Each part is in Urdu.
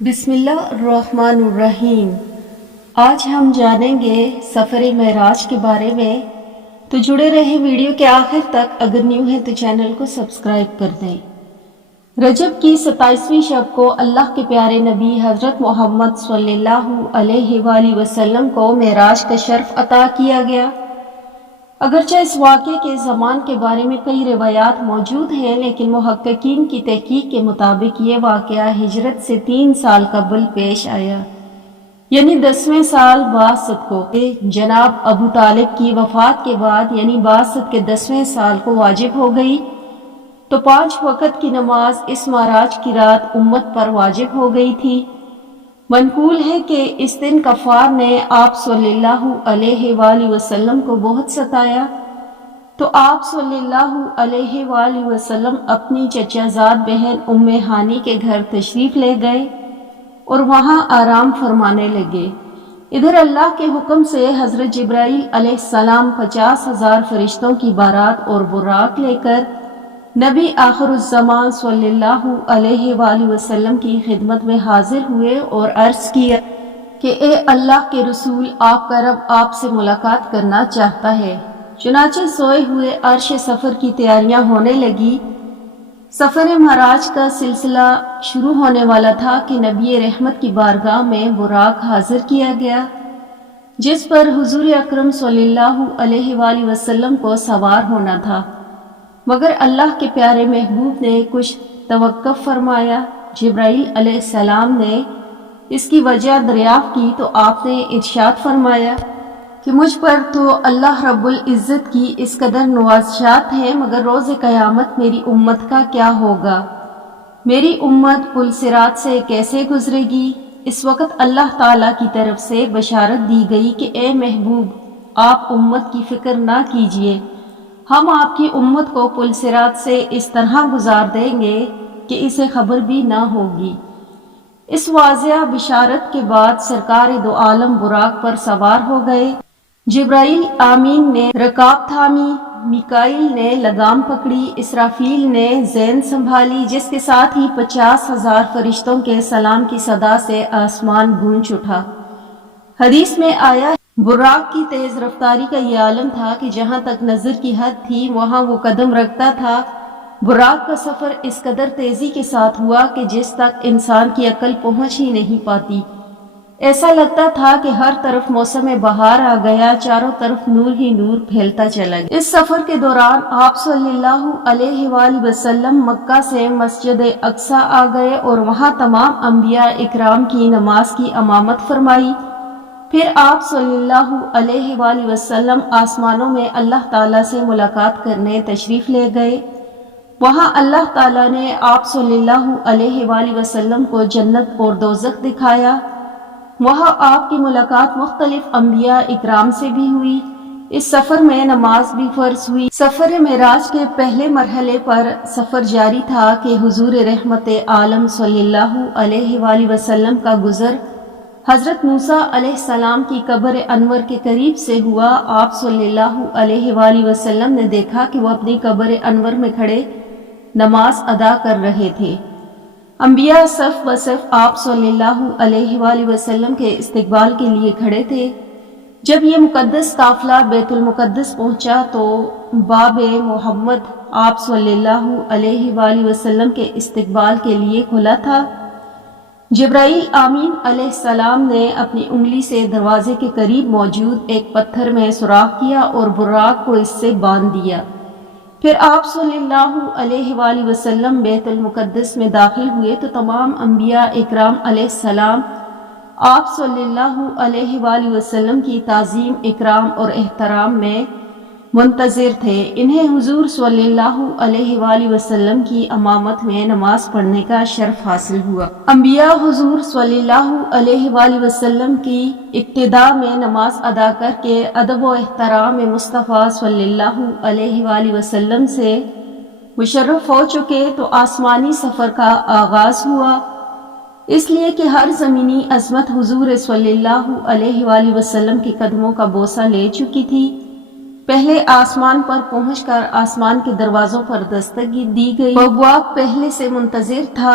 بسم اللہ الرحمن الرحیم۔ آج ہم جانیں گے سفر معراج کے بارے میں، تو جڑے رہے ویڈیو کے آخر تک۔ اگر نیو ہے تو چینل کو سبسکرائب کر دیں۔ رجب کی 27ویں شب کو اللہ کے پیارے نبی حضرت محمد صلی اللہ علیہ وآلہ وسلم کو معراج کا شرف عطا کیا گیا۔ اگرچہ اس واقعے کے زمان کے بارے میں کئی روایات موجود ہیں، لیکن محققین کی تحقیق کے مطابق یہ واقعہ ہجرت سے 3 سال قبل پیش آیا، یعنی 10ویں سال بعثت کو۔ جناب ابو طالب کی وفات کے بعد یعنی بعثت کے 10ویں سال کو واجب ہو گئی، تو 5 وقت کی نماز اس معراج کی رات امت پر واجب ہو گئی تھی۔ منقول ہے کہ اس دن کفار نے آپ صلی اللہ علیہ وآلہ وسلم کو بہت ستایا، تو آپ صلی اللہ علیہ وآلہ وسلم اپنی چچا زاد بہن ام ہانی کے گھر تشریف لے گئے اور وہاں آرام فرمانے لگے۔ ادھر اللہ کے حکم سے حضرت جبرائیل علیہ السلام 50,000 فرشتوں کی بارات اور براق لے کر نبی آخر الزمان صلی اللہ علیہ وآلہ وسلم کی خدمت میں حاضر ہوئے اور عرض کیا کہ اے اللہ کے رسول، آپ کا رب آپ سے ملاقات کرنا چاہتا ہے۔ چنانچہ سوئے ہوئے عرش سفر کی تیاریاں ہونے لگی۔ سفر معراج کا سلسلہ شروع ہونے والا تھا کہ نبی رحمت کی بارگاہ میں براق حاضر کیا گیا، جس پر حضور اکرم صلی اللہ علیہ وآلہ وسلم کو سوار ہونا تھا، مگر اللہ کے پیارے محبوب نے کچھ توقف فرمایا۔ جبرائیل علیہ السلام نے اس کی وجہ دریافت کی تو آپ نے ارشاد فرمایا کہ مجھ پر تو اللہ رب العزت کی اس قدر نوازشات ہیں، مگر روز قیامت میری امت کا کیا ہوگا؟ میری امت پل صراط سے کیسے گزرے گی؟ اس وقت اللہ تعالیٰ کی طرف سے بشارت دی گئی کہ اے محبوب، آپ امت کی فکر نہ کیجیے، ہم آپ کی امت کو پل صراط سے اس طرح گزار دیں گے کہ اسے خبر بھی نہ ہوگی۔ اس واضح بشارت کے بعد سرکار دو عالم براق پر سوار ہو گئے۔ جبرائیل آمین نے رکاب تھامی، میکائیل نے لگام پکڑی، اسرافیل نے زین سنبھالی، جس کے ساتھ ہی 50,000 فرشتوں کے سلام کی صدا سے آسمان گونج اٹھا۔ حدیث میں آیا ہے براق کی تیز رفتاری کا یہ عالم تھا کہ جہاں تک نظر کی حد تھی وہاں وہ قدم رکھتا تھا۔ براق کا سفر اس قدر تیزی کے ساتھ ہوا کہ جس تک انسان کی عقل پہنچ ہی نہیں پاتی۔ ایسا لگتا تھا کہ ہر طرف موسم بہار آ گیا، چاروں طرف نور ہی نور پھیلتا چلا گیا۔ اس سفر کے دوران آپ صلی اللہ علیہ وآلہ وسلم مکہ سے مسجد اقصی آ گئے اور وہاں تمام انبیاء اکرام کی نماز کی امامت فرمائی۔ پھر آپ صلی اللہ علیہ وآلہ وسلم آسمانوں میں اللہ تعالیٰ سے ملاقات کرنے تشریف لے گئے۔ وہاں اللہ تعالیٰ نے آپ صلی اللہ علیہ وآلہ وسلم کو جنت اور دوزخ دکھایا۔ وہاں آپ کی ملاقات مختلف انبیاء اکرام سے بھی ہوئی۔ اس سفر میں نماز بھی فرض ہوئی۔ سفر معراج کے پہلے مرحلے پر سفر جاری تھا کہ حضور رحمت عالم صلی اللہ علیہ وآلہ وسلم کا گزر حضرت موسیٰ علیہ السلام کی قبر انور کے قریب سے ہوا۔ آپ صلی اللہ علیہ وآلہ وسلم نے دیکھا کہ وہ اپنی قبر انور میں کھڑے نماز ادا کر رہے تھے۔ انبیاء صف بصف آپ صلی اللہ علیہ وآلہ وسلم کے استقبال کے لیے کھڑے تھے۔ جب یہ مقدس قافلہ بیت المقدس پہنچا تو باب محمد آپ صلی اللہ علیہ وآلہ وسلم کے استقبال کے لیے کھلا تھا۔ جبرائیل آمین علیہ السلام نے اپنی انگلی سے دروازے کے قریب موجود ایک پتھر میں سوراخ کیا اور براق کو اس سے باندھ دیا۔ پھر آپ صلی اللہ علیہ وآلہ وسلم بیت المقدس میں داخل ہوئے تو تمام انبیاء اکرام علیہ السلام آپ صلی اللہ علیہ وآلہ وسلم کی تعظیم، اکرام اور احترام میں منتظر تھے۔ انہیں حضور صلی اللہ علیہ وآلہ وسلم کی امامت میں نماز پڑھنے کا شرف حاصل ہوا۔ انبیاء حضور صلی اللہ علیہ وآلہ وسلم کی اقتداء میں نماز ادا کر کے ادب و احترام مصطفیٰ صلی اللہ علیہ وآلہ وسلم سے مشرف ہو چکے تو آسمانی سفر کا آغاز ہوا، اس لیے کہ ہر زمینی عظمت حضور صلی اللہ علیہ وآلہ وسلم کے قدموں کا بوسہ لے چکی تھی۔ پہلے آسمان پر پہنچ کر آسمان کے دروازوں پر دستک دی گئی۔ بواق پہلے سے منتظر تھا۔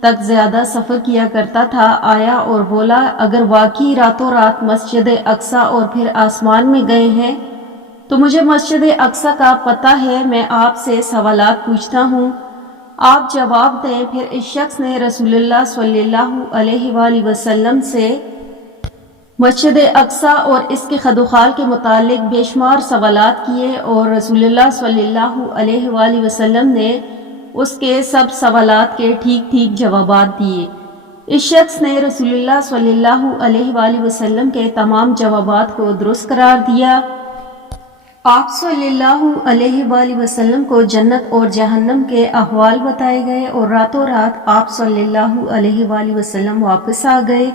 تک زیادہ سفر کیا کرتا تھا، آیا اور بولا اگر واقعی راتوں رات مسجد اقصیٰ اور پھر آسمان میں گئے ہیں تو مجھے مسجد اقصیٰ کا پتہ ہے، میں آپ سے سوالات پوچھتا ہوں، آپ جواب دیں۔ پھر اس شخص نے رسول اللہ صلی اللہ علیہ وآلہ وسلم سے مسجد اقصیٰ اور اس کے خدوخال کے متعلق بے شمار سوالات کیے اور رسول اللہ صلی اللہ علیہ وآلہ وسلم نے اس کے سب سوالات کے ٹھیک ٹھیک جوابات دیے۔ اس شخص نے رسول اللہ صلی اللہ علیہ وآلہ وسلم کے تمام جوابات کو درست قرار دیا۔ آپ صلی اللہ علیہ وآلہ وسلم کو جنت اور جہنم کے احوال بتائے گئے اور راتوں رات آپ صلی اللہ علیہ وآلہ وسلم واپس آ گئے۔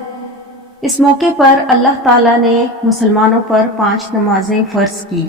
اس موقع پر اللہ تعالیٰ نے مسلمانوں پر 5 نمازیں فرض کی۔